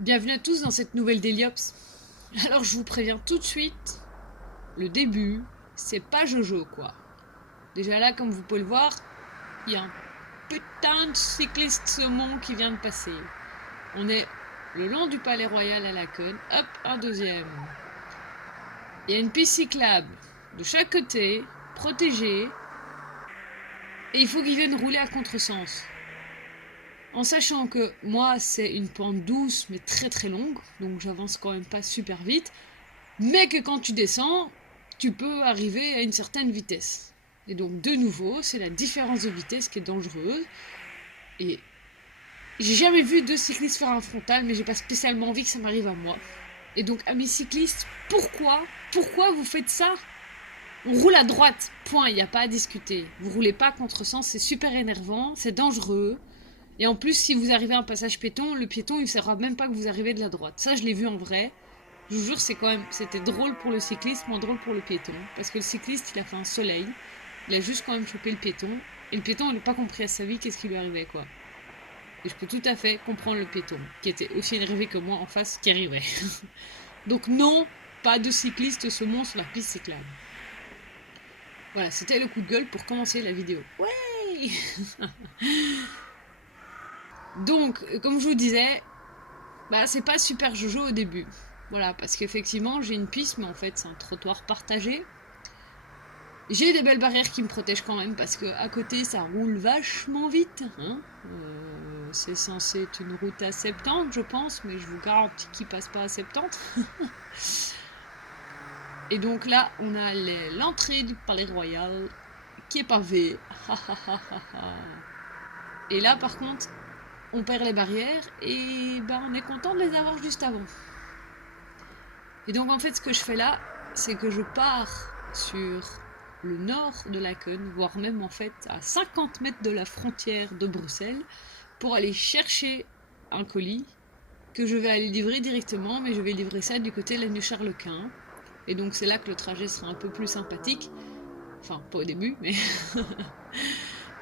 Bienvenue à tous dans cette nouvelle Deliops. Alors je vous préviens tout de suite, le début, c'est pas Jojo quoi. Déjà là, comme vous pouvez le voir, il y a un putain de cycliste saumon qui vient de passer. On est le long du Palais Royal à Laken. Hop, un deuxième. Il y a une piste cyclable de chaque côté, protégée, et il faut qu'ils viennent rouler à contresens. En sachant que moi, c'est une pente douce mais très très longue, donc j'avance quand même pas super vite, mais que quand tu descends, tu peux arriver à une certaine vitesse. Et donc de nouveau, c'est la différence de vitesse qui est dangereuse. Et j'ai jamais vu deux cyclistes faire un frontal, mais j'ai pas spécialement envie que ça m'arrive à moi. Et donc, amis cyclistes, pourquoi vous faites ça? On roule à droite, point, il n'y a pas à discuter. Vous roulez pas à contresens, c'est super énervant, c'est dangereux. Et en plus, si vous arrivez à un passage piéton, le piéton, il ne saura même pas que vous arrivez de la droite. Ça, je l'ai vu en vrai. Je vous jure, c'était drôle pour le cycliste, moins drôle pour le piéton. Parce que le cycliste, il a fait un soleil. Il a juste quand même chopé le piéton. Et le piéton, il n'a pas compris à sa vie qu'est-ce qui lui arrivait, quoi. Et je peux tout à fait comprendre le piéton, qui était aussi énervé que moi en face, qui arrivait. Donc non, pas de cycliste saumon sur la piste cyclable. Voilà, c'était le coup de gueule pour commencer la vidéo. Ouais. Donc, comme je vous disais, c'est pas super Jojo au début. Voilà, parce qu'effectivement, j'ai une piste, mais en fait, c'est un trottoir partagé. J'ai des belles barrières qui me protègent quand même, parce qu'à côté, ça roule vachement vite. Hein, c'est censé être une route à 70, je pense, mais je vous garantis qu'il passe pas à 70. Et donc là, on a l'entrée du Palais Royal, qui est pavée. Et là, par contre, on perd les barrières, et on est content de les avoir juste avant. Et donc en fait ce que je fais là, c'est que je pars sur le nord de Laken, voire même en fait à 50 mètres de la frontière de Bruxelles, pour aller chercher un colis que je vais aller livrer directement, mais je vais livrer ça du côté de l'avenue Charles-Quint. Et donc c'est là que le trajet sera un peu plus sympathique. Enfin, pas au début, mais...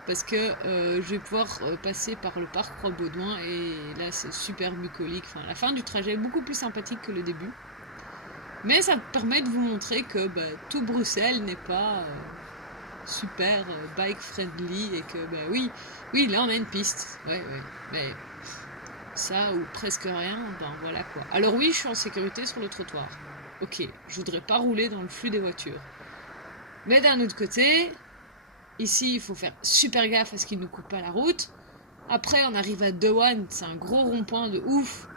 parce que je vais pouvoir passer par le parc Roi-Baudouin, et là c'est super bucolique. Enfin, la fin du trajet est beaucoup plus sympathique que le début. Mais ça me permet de vous montrer que tout Bruxelles n'est pas super bike friendly, et que oui, là on a une piste. Ouais, mais ça ou presque rien, voilà quoi. Alors oui, je suis en sécurité sur le trottoir. Ok, je voudrais pas rouler dans le flux des voitures. Mais d'un autre côté, ici il faut faire super gaffe à ce qu'ils ne nous coupent pas la route. Après on arrive à Dewan, c'est un gros rond-point de ouf,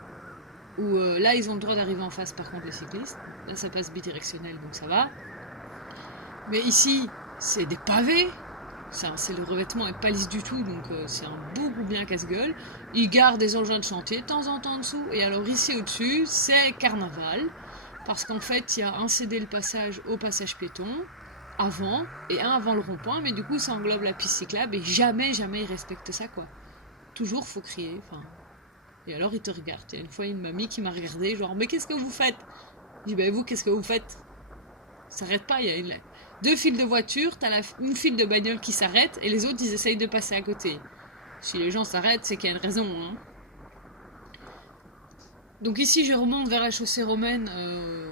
où là ils ont le droit d'arriver en face par contre les cyclistes. Là ça passe bidirectionnel donc ça va. Mais ici c'est des pavés. Le revêtement est pas lisse du tout, donc c'est un beaucoup bien casse-gueule. Ils gardent des engins de chantier de temps en temps en dessous. Et alors ici au-dessus c'est carnaval. Parce qu'en fait il y a un cédé le passage au passage piéton avant, et un avant le rond-point. Mais du coup ça englobe la piste cyclable, et jamais ils respectent ça quoi. Toujours faut crier, enfin... Et alors ils te regardent. Il y a une fois une mamie qui m'a regardé, genre mais qu'est-ce que vous faites? Je dis vous qu'est-ce que vous faites? Ça s'arrête pas, il y a deux files de voitures, t'as une file de bagnoles qui s'arrête, et les autres ils essayent de passer à côté. Si les gens s'arrêtent, c'est qu'il y a une raison. Hein. Donc ici je remonte vers la chaussée romaine,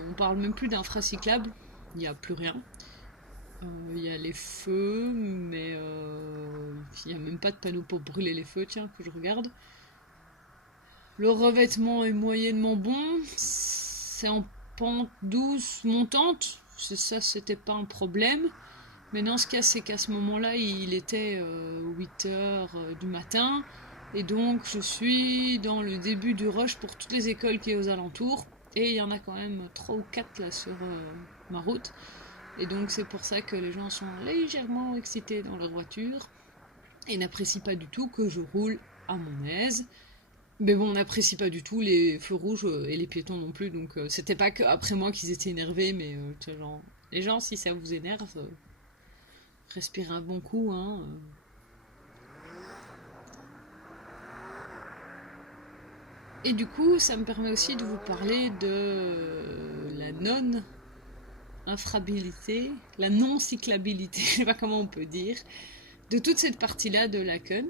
on parle même plus d'infracyclable, il n'y a plus rien. Il y a les feux, mais il n'y a même pas de panneau pour brûler les feux, tiens, que je regarde. Le revêtement est moyennement bon, c'est en pente douce montante, ça c'était pas un problème. Mais non, ce qu'il y a, c'est qu'à ce moment-là, il était 8h du matin, et donc je suis dans le début du rush pour toutes les écoles qui est aux alentours, et il y en a quand même 3 ou 4 là sur ma route, et donc c'est pour ça que les gens sont légèrement excités dans leur voiture, et n'apprécient pas du tout que je roule à mon aise. Mais bon, on n'apprécie pas du tout les feux rouges et les piétons non plus, donc c'était pas qu'après moi qu'ils étaient énervés, mais genre, les gens, si ça vous énerve, respirez un bon coup, hein. Et du coup, ça me permet aussi de vous parler de la non-infrabilité, la non-cyclabilité, je sais pas comment on peut dire, de toute cette partie-là de Laken.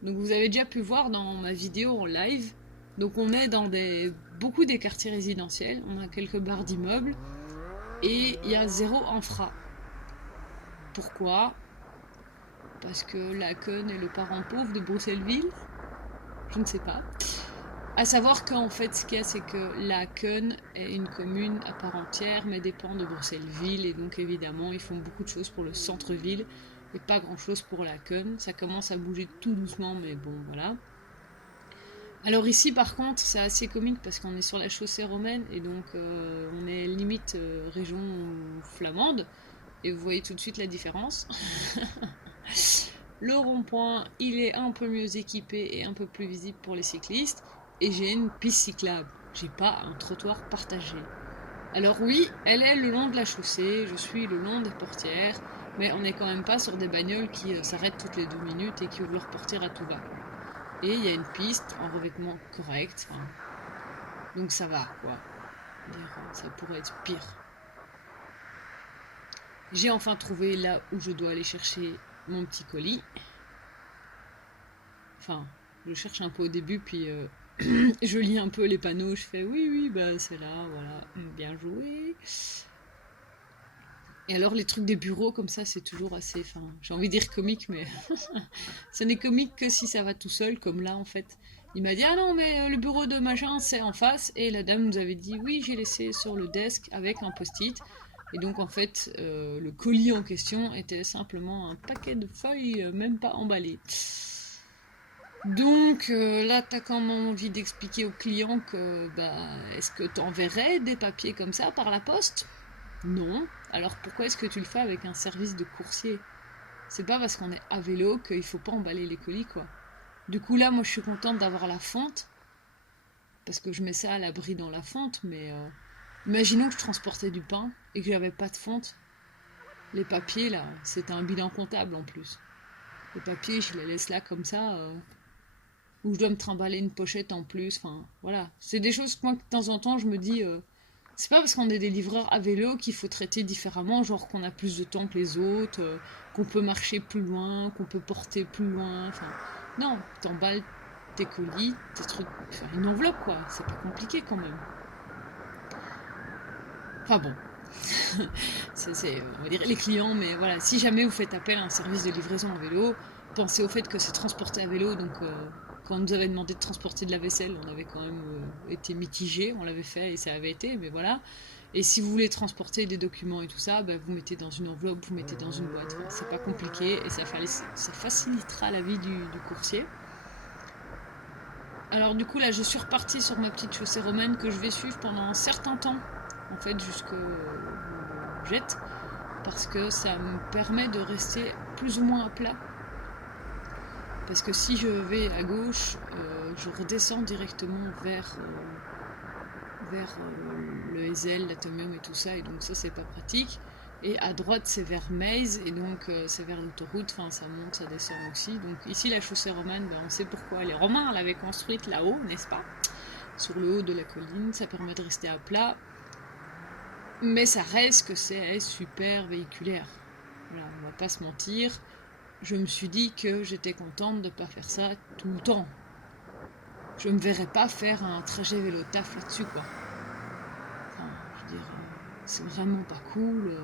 Donc vous avez déjà pu voir dans ma vidéo en live, Donc on est dans beaucoup des quartiers résidentiels, on a quelques barres d'immeubles et il y a zéro infra. Pourquoi? Parce que Laken est le parent pauvre de Bruxelles-Ville? Je ne sais pas. À savoir qu'en fait, ce qu'il y a, c'est que Laken est une commune à part entière, mais dépend de Bruxelles-Ville, et donc évidemment, ils font beaucoup de choses pour le centre-ville, et pas grand-chose pour Laken. Ça commence à bouger tout doucement, mais bon, voilà. Alors ici, par contre, c'est assez comique parce qu'on est sur la chaussée romaine, et donc on est limite région flamande, et vous voyez tout de suite la différence. Le rond-point, il est un peu mieux équipé et un peu plus visible pour les cyclistes. Et j'ai une piste cyclable. J'ai pas un trottoir partagé. Alors oui, elle est le long de la chaussée, je suis le long des portières, mais on n'est quand même pas sur des bagnoles qui s'arrêtent toutes les 2 minutes et qui ouvrent leur portière à tout va. Et il y a une piste en revêtement correct. Donc ça va, quoi. Ça pourrait être pire. J'ai enfin trouvé là où je dois aller chercher mon petit colis. Enfin, je cherche un peu au début, puis je lis un peu les panneaux, je fais oui, bah c'est là, voilà, bien joué. Et alors les trucs des bureaux comme ça, c'est toujours assez, enfin, j'ai envie de dire comique, mais ce n'est comique que si ça va tout seul, comme là en fait. Il m'a dit ah non mais le bureau de machin c'est en face, et la dame nous avait dit oui j'ai laissé sur le desk avec un post-it. Et donc en fait le colis en question était simplement un paquet de feuilles même pas emballées. Donc là, t'as quand même envie d'expliquer au client que est-ce que t'enverrais des papiers comme ça par la poste? Non. Alors pourquoi est-ce que tu le fais avec un service de coursier? C'est pas parce qu'on est à vélo qu'il faut pas emballer les colis, quoi. Du coup là, moi je suis contente d'avoir la fonte parce que je mets ça à l'abri dans la fonte, mais imaginons que je transportais du pain et que j'avais pas de fonte. Les papiers là, c'était un bilan comptable en plus. Les papiers, je les laisse là comme ça. Ou je dois me trimballer une pochette en plus, enfin voilà. C'est des choses que moi de temps en temps je me dis, c'est pas parce qu'on est des livreurs à vélo qu'il faut traiter différemment, genre qu'on a plus de temps que les autres, qu'on peut marcher plus loin, qu'on peut porter plus loin, enfin non, t'emballes tes colis, tes trucs, enfin une enveloppe quoi, c'est pas compliqué quand même. Enfin bon, c'est on va dire les clients, mais voilà, si jamais vous faites appel à un service de livraison à vélo, pensez au fait que c'est transporté à vélo, donc quand on nous avait demandé de transporter de la vaisselle, on avait quand même été mitigé, on l'avait fait et ça avait été, mais voilà. Et si vous voulez transporter des documents et tout ça, vous mettez dans une enveloppe, vous mettez dans une boîte. Enfin, c'est pas compliqué et ça facilitera la vie du coursier. Alors du coup là, je suis repartie sur ma petite chaussée romaine que je vais suivre pendant un certain temps, en fait jusqu'au jet, parce que ça me permet de rester plus ou moins à plat. Parce que si je vais à gauche, je redescends directement vers le Ezel, l'Atomium et tout ça, et donc ça c'est pas pratique. Et à droite c'est vers Meize, et donc c'est vers l'autoroute, enfin ça monte, ça descend aussi. Donc ici la chaussée romane, on sait pourquoi les Romains l'avaient construite là-haut, n'est-ce pas? Sur le haut de la colline, ça permet de rester à plat. Mais ça reste que c'est super véhiculaire. Voilà, on va pas se mentir. Je me suis dit que j'étais contente de ne pas faire ça tout le temps. Je me verrais pas faire un trajet vélo taf là-dessus, quoi. Enfin, je veux dire, c'est vraiment pas cool.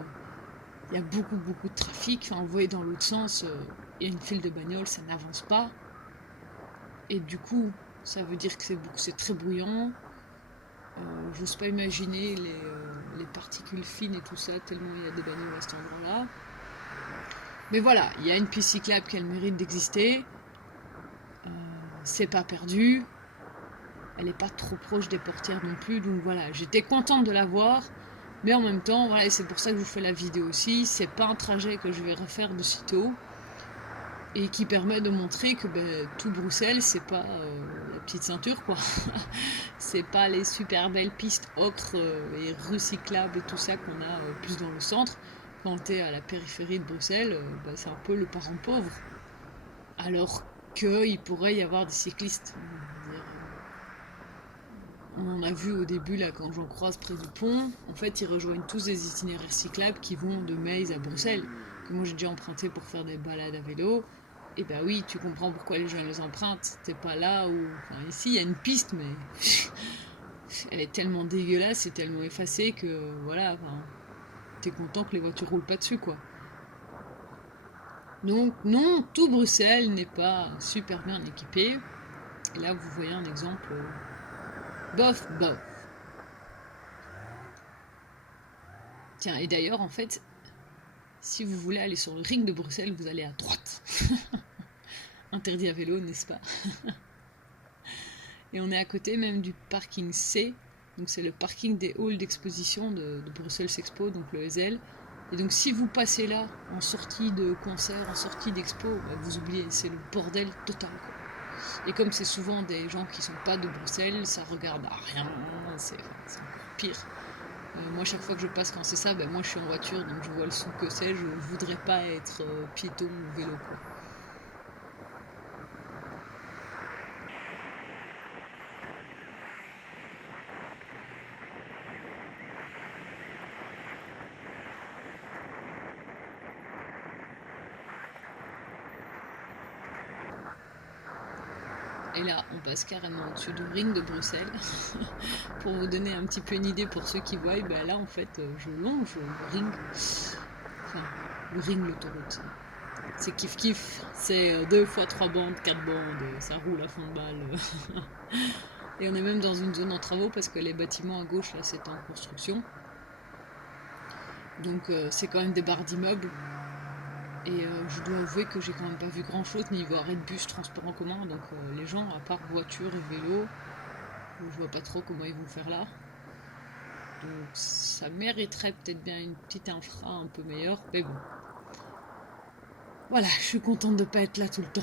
Il y a beaucoup de trafic. Enfin, vous voyez, dans l'autre sens, il y a une file de bagnoles, ça n'avance pas. Et du coup, ça veut dire que c'est très bruyant. J'ose pas imaginer les particules fines et tout ça, tellement il y a des bagnoles à cet endroit-là. Mais voilà, il y a une piste cyclable qui a le mérite d'exister. C'est pas perdu. Elle n'est pas trop proche des portières non plus. Donc voilà, j'étais contente de la voir. Mais en même temps, voilà, et c'est pour ça que je vous fais la vidéo aussi. C'est pas un trajet que je vais refaire de sitôt. Et qui permet de montrer que tout Bruxelles, c'est pas la petite ceinture, quoi. C'est pas les super belles pistes ocre et rues cyclables et tout ça qu'on a plus dans le centre. Quand t'es à la périphérie de Bruxelles, c'est un peu le parent pauvre. Alors qu'il pourrait y avoir des cyclistes. On en a vu au début, là, quand j'en croise près du pont. En fait, ils rejoignent tous des itinéraires cyclables qui vont de Meize à Bruxelles. Que moi, j'ai déjà emprunté pour faire des balades à vélo. Et ben oui, tu comprends pourquoi les gens les empruntent. T'es pas là où... Enfin, ici, il y a une piste, mais... Elle est tellement dégueulasse et tellement effacée que, voilà, enfin, t'es content que les voitures roulent pas dessus, quoi. Donc, non, tout Bruxelles n'est pas super bien équipé. Et là, vous voyez un exemple bof, bof. Tiens, et d'ailleurs, en fait, si vous voulez aller sur le ring de Bruxelles, vous allez à droite. Interdit à vélo, n'est-ce pas? Et on est à côté même du parking C. Donc c'est le parking des halls d'exposition de Bruxelles Expo, donc le ESL. Et donc si vous passez là en sortie de concert, en sortie d'expo, bah, vous oubliez, c'est le bordel total, quoi. Et comme c'est souvent des gens qui sont pas de Bruxelles, ça regarde à rien, c'est encore pire. Moi, chaque fois que je passe quand c'est ça, ben, moi je suis en voiture, donc je vois le son que c'est, je voudrais pas être piéton ou vélo, quoi. Et là, on passe carrément au-dessus du ring de Bruxelles. Pour vous donner un petit peu une idée pour ceux qui voient, ben là en fait, je longe le ring. Enfin, le ring, l'autoroute. C'est kiff kiff. C'est 2 fois 3 bandes, 4 bandes, ça roule à fond de balle. Et on est même dans une zone en travaux parce que les bâtiments à gauche, là, c'est en construction. Donc c'est quand même des barres d'immeubles. Et je dois avouer que j'ai quand même pas vu grand chose niveau arrêt de bus, transport en commun. Donc les gens, à part voiture et vélo, je vois pas trop comment ils vont faire là. Donc ça mériterait peut-être bien une petite infra un peu meilleure. Mais bon. Voilà, je suis contente de pas être là tout le temps.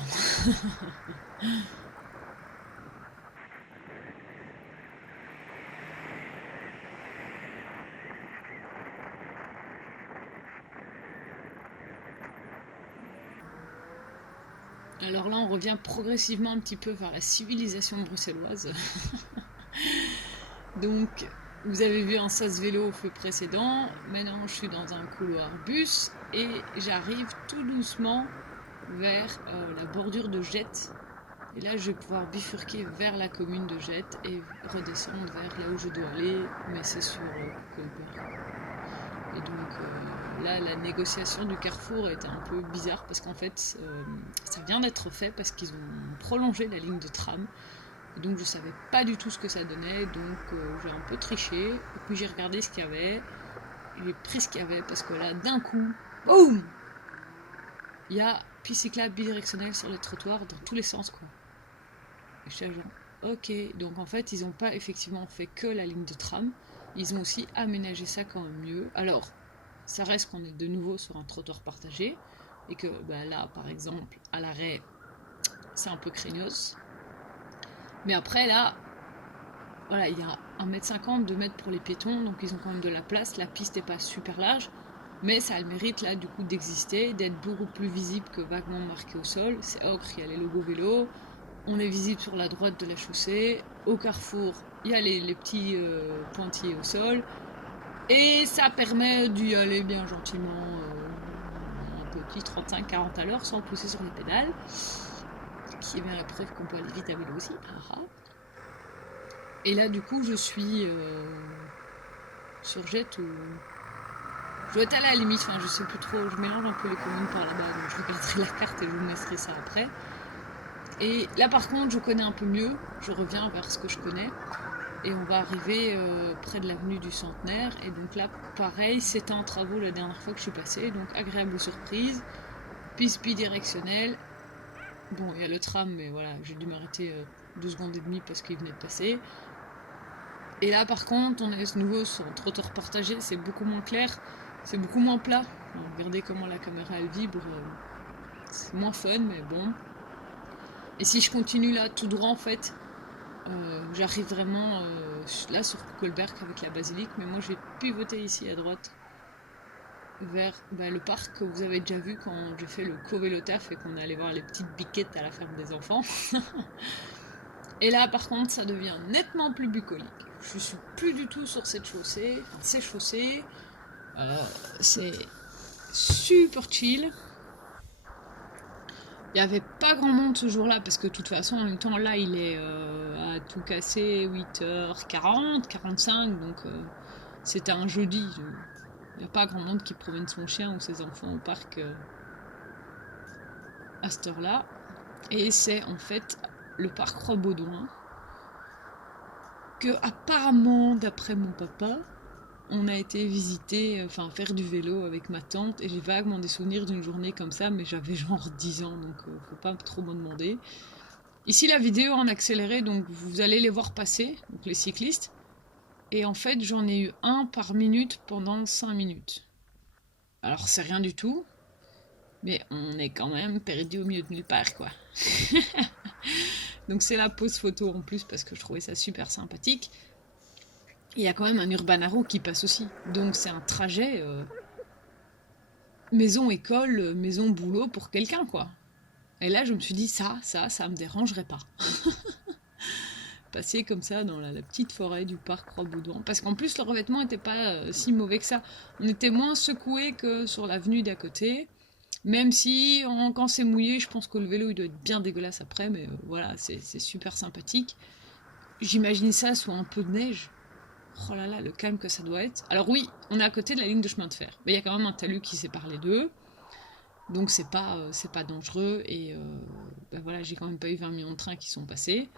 Alors là, on revient progressivement un petit peu vers la civilisation bruxelloise. Donc, vous avez vu un sas vélo au feu précédent. Maintenant, je suis dans un couloir bus et j'arrive tout doucement vers la bordure de Jette. Et là, je vais pouvoir bifurquer vers la commune de Jette et redescendre vers là où je dois aller, mais c'est sur Colbert. Et donc là, la négociation du carrefour a été un peu bizarre parce qu'en fait, ça vient d'être fait parce qu'ils ont prolongé la ligne de tram. Et donc je savais pas du tout ce que ça donnait, donc j'ai un peu triché. Et puis j'ai regardé ce qu'il y avait. J'ai pris ce qu'il y avait parce que là, d'un coup, boum, il y a piste cyclable bidirectionnelle sur le trottoir dans tous les sens, quoi. Et je suis genre, ok, donc en fait, ils n'ont pas effectivement fait que la ligne de tram, ils ont aussi aménagé ça quand même mieux. Alors, ça reste qu'on est de nouveau sur un trottoir partagé, et que bah, là, par exemple, à l'arrêt, c'est un peu craignos. Mais après, là, voilà, il y a 1,50 m, 2 mètres pour les piétons, donc ils ont quand même de la place, la piste n'est pas super large, mais ça a le mérite là du coup d'exister, d'être beaucoup plus visible que vaguement marqué au sol. C'est ocre, il y a les logos vélo, on est visible sur la droite de la chaussée, au carrefour il y a les petits pointillés au sol, et ça permet d'y aller bien gentiment, un petit 35-40 à l'heure sans pousser sur les pédales, qui est bien la preuve qu'on peut aller vite à vélo aussi. Et là du coup je suis sur Jette ou... Je dois être allée à la limite, enfin je sais plus trop, je mélange un peu les communes par là-bas, donc je regarderai la carte et je vous mettrai ça après. Et là par contre je connais un peu mieux, je reviens vers ce que je connais, et on va arriver près de l'avenue du Centenaire, et donc là pareil, c'était en travaux la dernière fois que je suis passée, donc agréable surprise, piste bidirectionnelle, bon il y a le tram mais voilà, j'ai dû m'arrêter 2 secondes et demie parce qu'il venait de passer. Et là par contre on est de nouveau sur un trottoir partagé, c'est beaucoup moins clair, c'est beaucoup moins plat. Alors, regardez comment la caméra elle vibre, c'est moins fun mais bon. Et si je continue là tout droit en fait, j'arrive vraiment là sur Colberg avec la basilique, mais moi je vais pivoter ici à droite vers le parc que vous avez déjà vu quand j'ai fait le co-vélo taf et qu'on est allé voir les petites biquettes à la ferme des enfants. Et là par contre ça devient nettement plus bucolique. Je suis plus du tout sur cette chaussée, enfin ces chaussées, c'est super chill. Il n'y avait pas grand monde ce jour-là, parce que de toute façon, en même temps, là, il est à tout casser 8h40, 45, donc c'était un jeudi. Il n'y a pas grand monde qui promène son chien ou ses enfants au parc à cette heure-là. Et c'est en fait le parc Roi-Baudouin que, apparemment, d'après mon papa, on a été visiter, enfin faire du vélo avec ma tante, et j'ai vaguement des souvenirs d'une journée comme ça, mais j'avais genre 10 ans, donc faut pas trop me demander. Ici, la vidéo en accéléré, donc vous allez les voir passer, donc les cyclistes, et en fait, j'en ai eu un par minute pendant 5 minutes. Alors, c'est rien du tout, mais on est quand même perdu au milieu de nulle part, quoi. Donc, c'est la pause photo en plus, parce que je trouvais ça super sympathique. Il y a quand même un Urban Arrow qui passe aussi, donc c'est un trajet maison-école, maison-boulot pour quelqu'un, quoi. Et là, je me suis dit, ça me dérangerait pas. Passer comme ça dans la petite forêt du parc Roi-Baudouin. Parce qu'en plus, le revêtement n'était pas si mauvais que ça. On était moins secoué que sur l'avenue d'à côté. Même si, quand c'est mouillé, je pense que le vélo, il doit être bien dégueulasse après. Mais voilà, c'est super sympathique. J'imagine ça sous un peu de neige. Oh là là, le calme que ça doit être. Alors oui, on est à côté de la ligne de chemin de fer. Mais il y a quand même un talus qui sépare les deux. Donc c'est pas dangereux. Et ben voilà, j'ai quand même pas eu 20 millions de trains qui sont passés.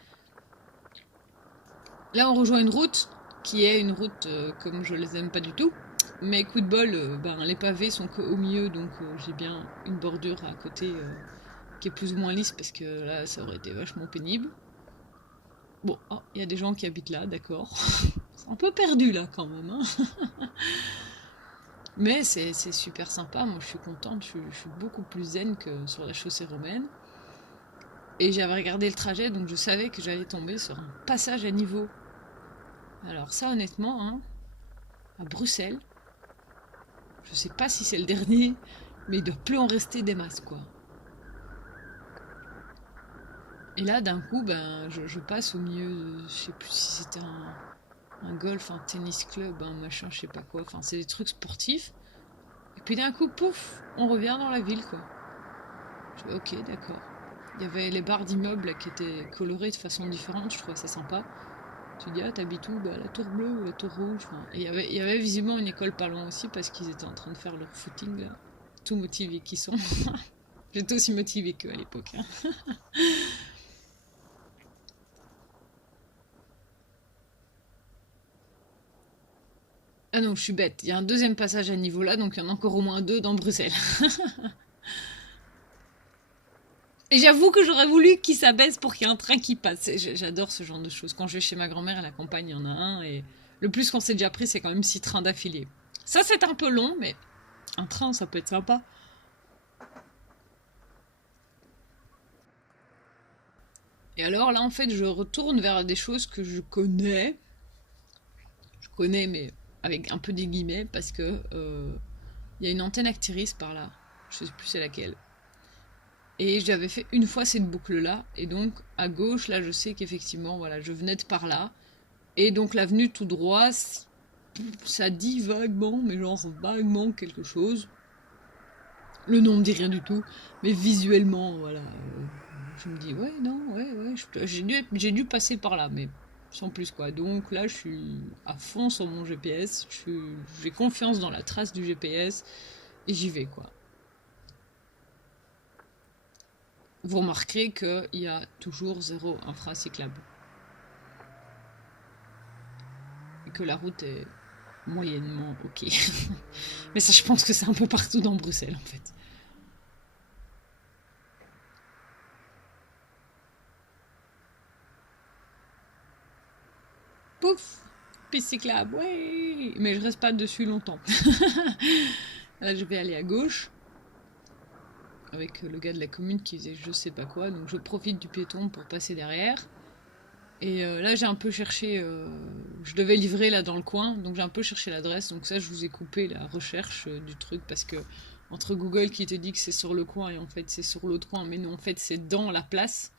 Là, on rejoint une route qui est une route comme je les aime pas du tout. Mais coup de bol, les pavés sont au milieu, donc j'ai bien une bordure à côté qui est plus ou moins lisse parce que là, ça aurait été vachement pénible. Bon, il y a des gens qui habitent là, d'accord. C'est un peu perdu là quand même. Hein. Mais c'est super sympa, moi je suis contente, je suis beaucoup plus zen que sur la chaussée romaine. Et j'avais regardé le trajet, donc je savais que j'allais tomber sur un passage à niveau. Alors ça honnêtement, hein, à Bruxelles, je sais pas si c'est le dernier, mais il doit plus en rester des masses, quoi. Et là, d'un coup, je passe au milieu, je sais plus si c'était un golf, un tennis club, un machin, je sais pas quoi. Enfin, c'est des trucs sportifs. Et puis d'un coup, pouf, on revient dans la ville, quoi. Je dis, ok, d'accord. Il y avait les barres d'immeubles qui étaient colorées de façon différente, je trouvais ça sympa. Tu dis, t'habites où? La tour bleue ou la tour rouge. Enfin, et il y avait visiblement une école pas loin aussi parce qu'ils étaient en train de faire leur footing là. Tout motivés qu'ils sont. J'étais aussi motivée qu'eux à l'époque. Hein. Ah non, je suis bête. Il y a un deuxième passage à niveau là, donc il y en a encore au moins 2 dans Bruxelles. Et j'avoue que j'aurais voulu qu'il s'abaisse pour qu'il y ait un train qui passe. J'adore ce genre de choses. Quand je vais chez ma grand-mère à la campagne, il y en a un. Et le plus qu'on s'est déjà pris, c'est quand même 6 trains d'affilée. Ça, c'est un peu long, mais un train, ça peut être sympa. Et alors là, en fait, je retourne vers des choses que je connais. Je connais, mais avec un peu des guillemets, parce que y a une antenne Actiris par là. Je sais plus c'est laquelle. Et j'avais fait une fois cette boucle-là. Et donc, à gauche, là, je sais qu'effectivement, voilà, je venais de par là. Et donc, l'avenue tout droit, ça dit vaguement, mais genre vaguement quelque chose. Le nom me dit rien du tout. Mais visuellement, voilà. Je me dis, ouais, non, ouais, j'ai dû passer par là, mais sans plus quoi. Donc là, je suis à fond sur mon GPS. J'ai confiance dans la trace du GPS et j'y vais quoi. Vous remarquerez qu'il y a toujours 0 infracyclable. Et que la route est moyennement ok. Mais ça, je pense que c'est un peu partout dans Bruxelles en fait. Pouf, piste cyclable, ouais. Mais je reste pas dessus longtemps. Là, je vais aller à gauche avec le gars de la commune qui faisait je sais pas quoi, donc je profite du piéton pour passer derrière. Et là, j'ai un peu cherché, je devais livrer là dans le coin, donc j'ai un peu cherché l'adresse. Donc ça, je vous ai coupé la recherche du truc parce que entre Google qui te dit que c'est sur le coin et en fait c'est sur l'autre coin, mais non, en fait c'est dans la place.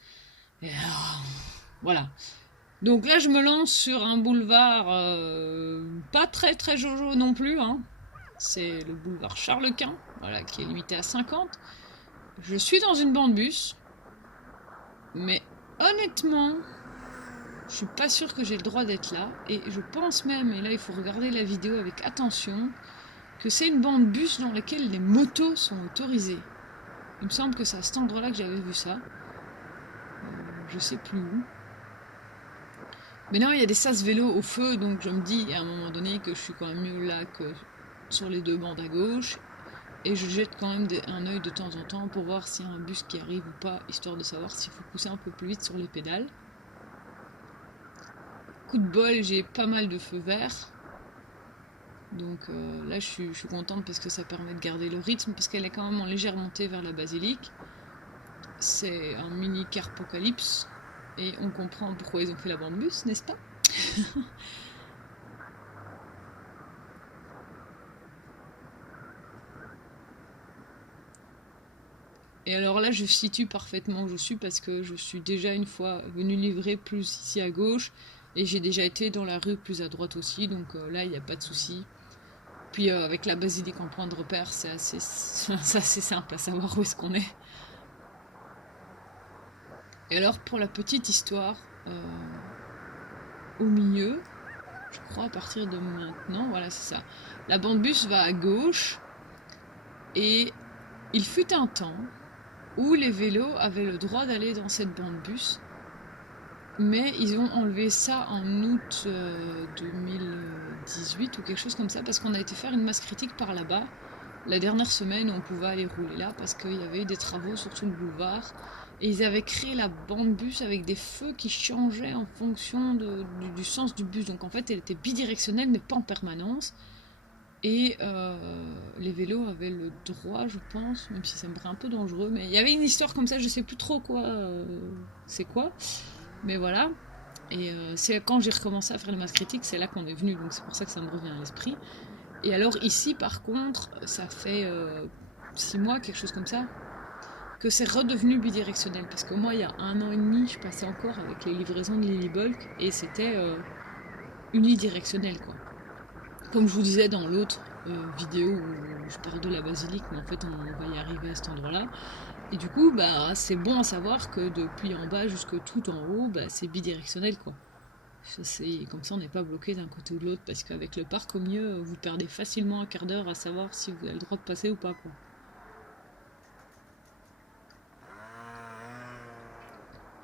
Et voilà. Donc là, je me lance sur un boulevard pas très très jojo non plus. Hein. C'est le boulevard Charles Quint, voilà, qui est limité à 50. je suis dans une bande bus, mais honnêtement, je suis pas sûre que j'ai le droit d'être là. Et je pense même, et là il faut regarder la vidéo avec attention, que c'est une bande bus dans laquelle les motos sont autorisées. Il me semble que c'est à cet endroit-là que j'avais vu ça. Je sais plus où. Mais non, il y a des sas vélos au feu, donc je me dis à un moment donné que je suis quand même mieux là que sur les deux bandes à gauche. Et je jette quand même un œil de temps en temps pour voir s'il y a un bus qui arrive ou pas, histoire de savoir s'il faut pousser un peu plus vite sur les pédales. Coup de bol, j'ai pas mal de feux verts. Donc là, je suis contente parce que ça permet de garder le rythme, parce qu'elle est quand même en légère montée vers la basilique. C'est un mini carpocalypse, et on comprend pourquoi ils ont fait la bande bus, n'est-ce pas? Et alors là, je situe parfaitement où je suis parce que je suis déjà une fois venue livrer plus ici à gauche et j'ai déjà été dans la rue plus à droite aussi, donc là, il n'y a pas de souci. Puis avec la basilique en point de repère, c'est assez simple à savoir où est-ce qu'on est. Et alors, pour la petite histoire, au milieu, je crois à partir de maintenant, voilà, c'est ça. La bande bus va à gauche et il fut un temps où les vélos avaient le droit d'aller dans cette bande bus, mais ils ont enlevé ça en août 2018 ou quelque chose comme ça, parce qu'on a été faire une masse critique par là-bas la dernière semaine où on pouvait aller rouler là, parce qu'il y avait eu des travaux sur tout le boulevard, et ils avaient créé la bande bus avec des feux qui changeaient en fonction du sens du bus, donc en fait elle était bidirectionnelle mais pas en permanence. Et les vélos avaient le droit, je pense, même si ça me paraît un peu dangereux, mais il y avait une histoire comme ça, je sais plus trop quoi, c'est quoi, mais voilà. Et c'est quand j'ai recommencé à faire les masses critiques, c'est là qu'on est venu, donc c'est pour ça que ça me revient à l'esprit. Et alors ici, par contre, ça fait 6 mois, quelque chose comme ça, que c'est redevenu bidirectionnel, parce que moi, il y a 1 an et demi, je passais encore avec les livraisons de Lily Bulk, et c'était unidirectionnel, quoi. Comme je vous disais dans l'autre vidéo où je parle de la basilique, mais en fait on va y arriver à cet endroit-là. Et du coup, bah, c'est bon à savoir que depuis en bas jusque tout en haut, bah, c'est bidirectionnel, quoi. Comme ça on n'est pas bloqué d'un côté ou de l'autre, parce qu'avec le parc au milieu, vous perdez facilement un quart d'heure à savoir si vous avez le droit de passer ou pas, quoi.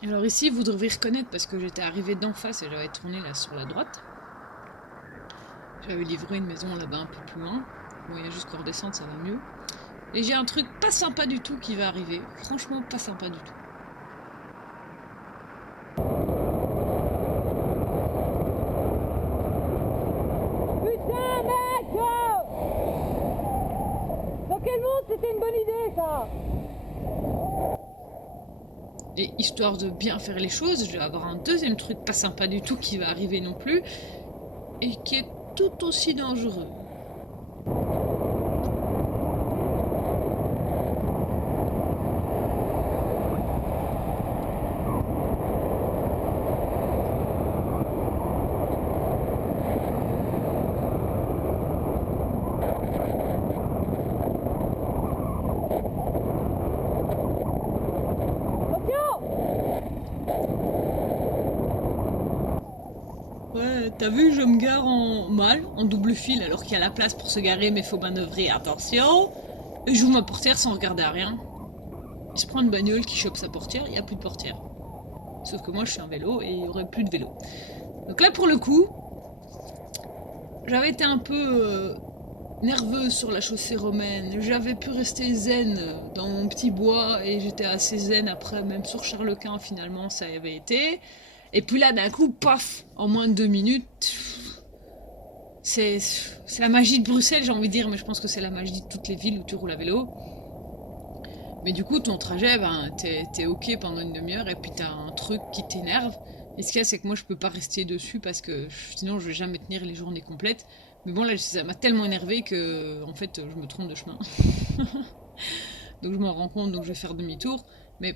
Alors ici, vous devriez reconnaître, parce que j'étais arrivée d'en face et j'avais tourné là sur la droite. J'avais livré une maison là-bas un peu plus loin. Bon, il y a juste qu'en redescendre, ça va mieux. Et j'ai un truc pas sympa du tout qui va arriver. Franchement, pas sympa du tout. Putain, mec! Dans quel monde c'était une bonne idée, ça? Et histoire de bien faire les choses, je vais avoir un deuxième truc pas sympa du tout qui va arriver non plus. Et qui est tout aussi dangereux. Ouais, t'as vu, je me gare en mal, en double fil, alors qu'il y a la place pour se garer, mais faut manœuvrer, attention. Et j'ouvre ma portière sans regarder à rien. Il se prend une bagnole qui chope sa portière, il n'y a plus de portière. Sauf que moi je suis en vélo et il n'y aurait plus de vélo. Donc là pour le coup, j'avais été un peu nerveuse sur la chaussée romaine. J'avais pu rester zen dans mon petit bois et j'étais assez zen après, même sur Charles-Quint finalement ça avait été. Et puis là d'un coup, paf, en moins de 2 minutes, c'est la magie de Bruxelles j'ai envie de dire, mais je pense que c'est la magie de toutes les villes où tu roules à vélo. Mais du coup ton trajet, ben, t'es ok pendant une demi-heure et puis t'as un truc qui t'énerve. Et ce qu'il y a, c'est que moi je peux pas rester dessus parce que sinon je vais jamais tenir les journées complètes. Mais bon là ça m'a tellement énervé que en fait je me trompe de chemin. Donc je m'en rends compte, donc je vais faire demi-tour. Mais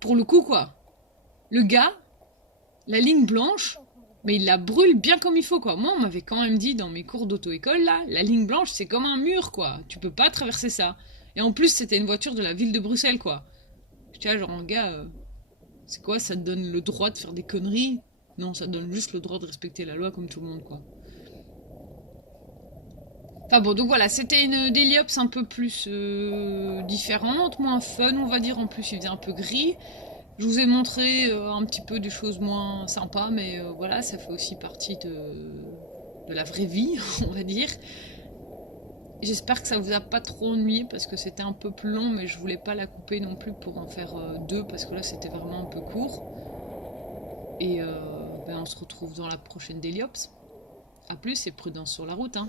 pour le coup quoi, le gars, la ligne blanche, mais il la brûle bien comme il faut quoi. Moi on m'avait quand même dit dans mes cours d'auto-école là, la ligne blanche c'est comme un mur quoi, tu peux pas traverser ça. Et en plus, c'était une voiture de la ville de Bruxelles, quoi. Tu vois, genre, gars, c'est quoi, ça te donne le droit de faire des conneries? Non, ça te donne juste le droit de respecter la loi comme tout le monde, quoi. Enfin bon, donc voilà, c'était une Deliops un peu plus différente, moins fun, on va dire. En plus, il faisait un peu gris. Je vous ai montré un petit peu des choses moins sympas, mais voilà, ça fait aussi partie de la vraie vie, on va dire. J'espère que ça vous a pas trop ennuyé parce que c'était un peu plus long, mais je voulais pas la couper non plus pour en faire deux parce que là c'était vraiment un peu court. Et on se retrouve dans la prochaine Deliops. A plus et prudence sur la route, hein.